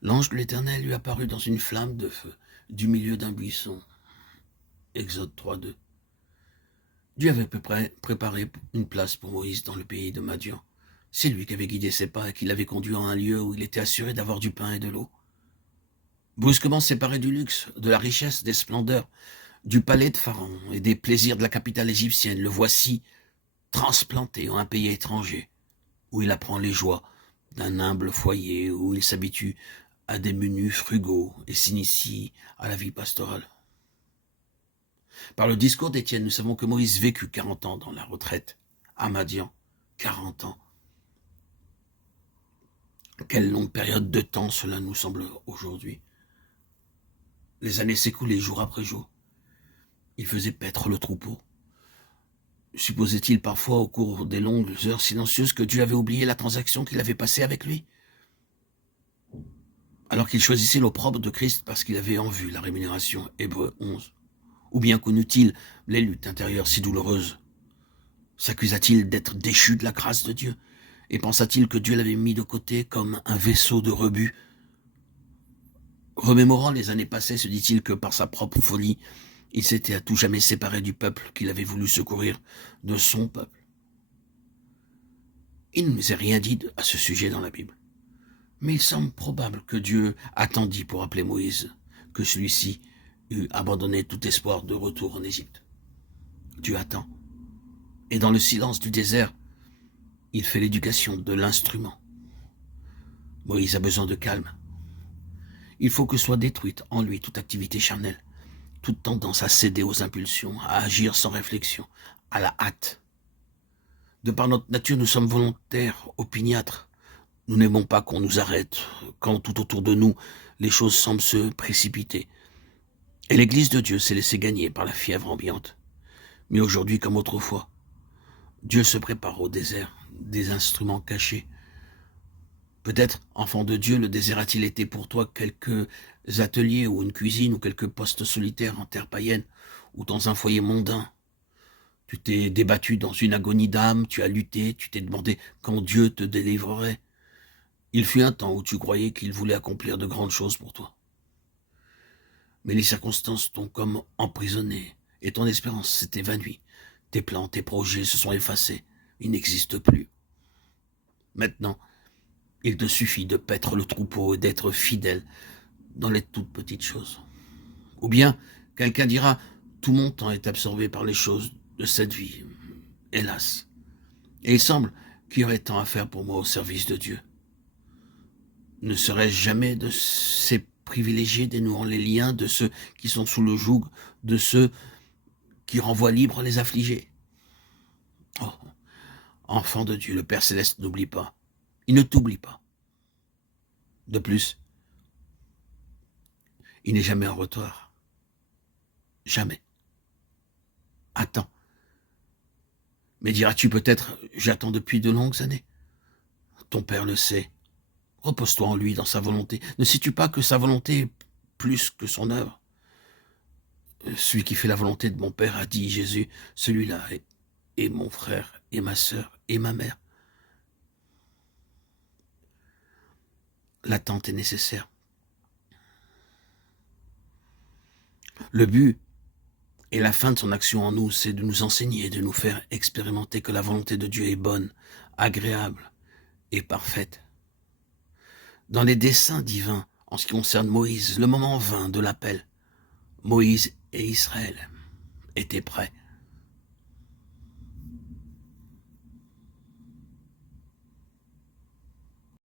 L'ange de l'Éternel lui apparut dans une flamme de feu, du milieu d'un buisson. Exode 3:2. Dieu avait préparé une place pour Moïse dans le pays de Madian. C'est lui qui avait guidé ses pas et qui l'avait conduit à un lieu où il était assuré d'avoir du pain et de l'eau. Brusquement séparé du luxe, de la richesse, des splendeurs, du palais de Pharaon et des plaisirs de la capitale égyptienne, le voici transplanté en un pays étranger, où il apprend les joies d'un humble foyer, où il s'habitue à des menus frugaux et s'initie à la vie pastorale. Par le discours d'Étienne, nous savons que Moïse vécut 40 ans dans la retraite à Madian. 40 ans. Quelle longue période de temps cela nous semble aujourd'hui. Les années s'écoulaient jour après jour. Il faisait paître le troupeau. Supposait-il parfois au cours des longues heures silencieuses que Dieu avait oublié la transaction qu'il avait passée avec lui? Alors qu'il choisissait l'opprobre de Christ parce qu'il avait en vue la rémunération, Hébreux 11. Ou bien connut-il les luttes intérieures si douloureuses? S'accusa-t-il d'être déchu de la grâce de Dieu? Et pensa-t-il que Dieu l'avait mis de côté comme un vaisseau de rebut? Remémorant les années passées, se dit-il que par sa propre folie, il s'était à tout jamais séparé du peuple qu'il avait voulu secourir, de son peuple. Il ne nous est rien dit à ce sujet dans la Bible. Mais il semble probable que Dieu attendit pour appeler Moïse, que celui-ci eût abandonné tout espoir de retour en Égypte. Dieu attend. Et dans le silence du désert, il fait l'éducation de l'instrument. Moïse a besoin de calme. Il faut que soit détruite en lui toute activité charnelle, toute tendance à céder aux impulsions, à agir sans réflexion, à la hâte. De par notre nature, nous sommes volontaires, opiniâtres. Nous n'aimons pas qu'on nous arrête, quand tout autour de nous, les choses semblent se précipiter. Et l'Église de Dieu s'est laissée gagner par la fièvre ambiante. Mais aujourd'hui, comme autrefois, Dieu se prépare au désert, des instruments cachés. Peut-être, enfant de Dieu, le désert a-t-il été pour toi quelques ateliers ou une cuisine ou quelques postes solitaires en terre païenne ou dans un foyer mondain. Tu t'es débattu dans une agonie d'âme, tu as lutté, tu t'es demandé quand Dieu te délivrerait. Il fut un temps où tu croyais qu'il voulait accomplir de grandes choses pour toi. Mais les circonstances t'ont comme emprisonné et ton espérance s'est évanouie. Tes plans, tes projets se sont effacés, ils n'existent plus. Maintenant, il te suffit de paître le troupeau et d'être fidèle dans les toutes petites choses. Ou bien, quelqu'un dira, tout mon temps est absorbé par les choses de cette vie, hélas. Et il semble qu'il y aurait tant à faire pour moi au service de Dieu. Ne serais-je jamais de ces privilégiés dénouant les liens de ceux qui sont sous le joug, de ceux qui renvoient libres les affligés? Oh, enfant de Dieu, le Père Céleste n'oublie pas. Il ne t'oublie pas. De plus, il n'est jamais en retard. Jamais. Attends. Mais diras-tu peut-être, j'attends depuis de longues années. Ton Père le sait. Repose-toi en lui, dans sa volonté. Ne sais-tu pas que sa volonté est plus que son œuvre? Celui qui fait la volonté de mon Père, a dit Jésus, celui-là est mon frère, et ma sœur, et ma mère. L'attente est nécessaire. Le but et la fin de son action en nous, c'est de nous enseigner, de nous faire expérimenter que la volonté de Dieu est bonne, agréable et parfaite. Dans les desseins divins, en ce qui concerne Moïse, le moment vint de l'appel. Moïse et Israël étaient prêts.